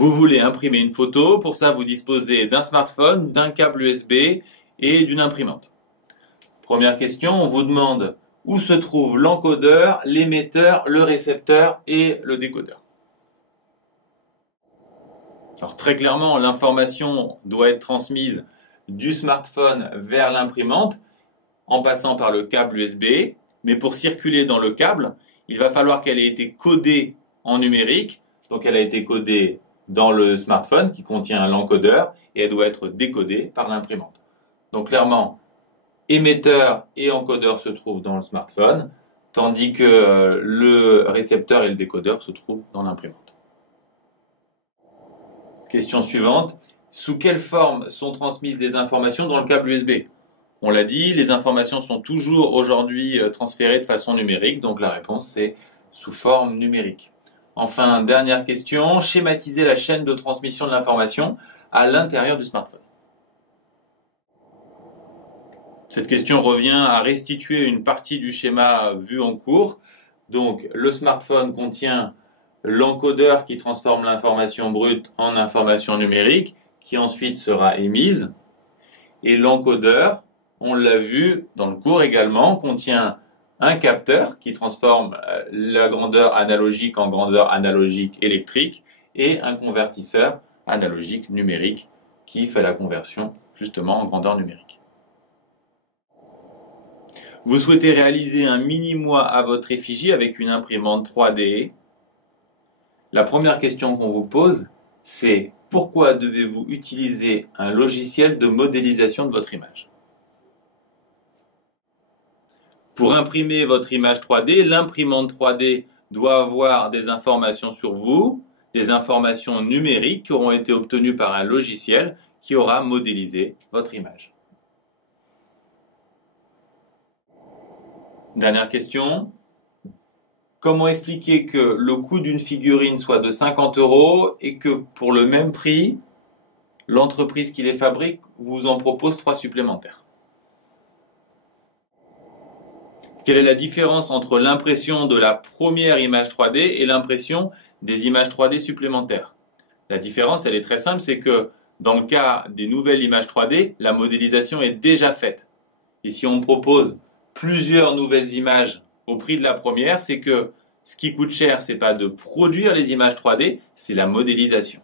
Vous voulez imprimer une photo, pour ça vous disposez d'un smartphone, d'un câble USB et d'une imprimante. Première question, on vous demande où se trouve l'encodeur, l'émetteur, le récepteur et le décodeur. Alors très clairement, l'information doit être transmise du smartphone vers l'imprimante en passant par le câble USB, mais pour circuler dans le câble, il va falloir qu'elle ait été codée en numérique, donc elle a été codée dans le smartphone qui contient l'encodeur et elle doit être décodée par l'imprimante. Donc clairement, émetteur et encodeur se trouvent dans le smartphone, tandis que le récepteur et le décodeur se trouvent dans l'imprimante. Question suivante, sous quelle forme sont transmises les informations dans le câble USB? On l'a dit, les informations sont toujours aujourd'hui transférées de façon numérique, donc la réponse c'est sous forme numérique. Enfin, dernière question, schématiser la chaîne de transmission de l'information à l'intérieur du smartphone. Cette question revient à restituer une partie du schéma vu en cours. Donc, le smartphone contient l'encodeur qui transforme l'information brute en information numérique, qui ensuite sera émise. Et l'encodeur, on l'a vu dans le cours également, contient un capteur qui transforme la grandeur analogique en grandeur analogique électrique et un convertisseur analogique numérique qui fait la conversion justement en grandeur numérique. Vous souhaitez réaliser un mini-moi à votre effigie avec une imprimante 3D. La première question qu'on vous pose, c'est pourquoi devez-vous utiliser un logiciel de modélisation de votre image? Pour imprimer votre image 3D, l'imprimante 3D doit avoir des informations sur vous, des informations numériques qui auront été obtenues par un logiciel qui aura modélisé votre image. Dernière question. Comment expliquer que le coût d'une figurine soit de 50 € et que pour le même prix, l'entreprise qui les fabrique vous en propose 3 supplémentaires? Quelle est la différence entre l'impression de la première image 3D et l'impression des images 3D supplémentaires? La différence, elle est très simple, c'est que dans le cas des nouvelles images 3D, la modélisation est déjà faite. Et si on propose plusieurs nouvelles images au prix de la première, c'est que ce qui coûte cher, c'est pas de produire les images 3D, c'est la modélisation.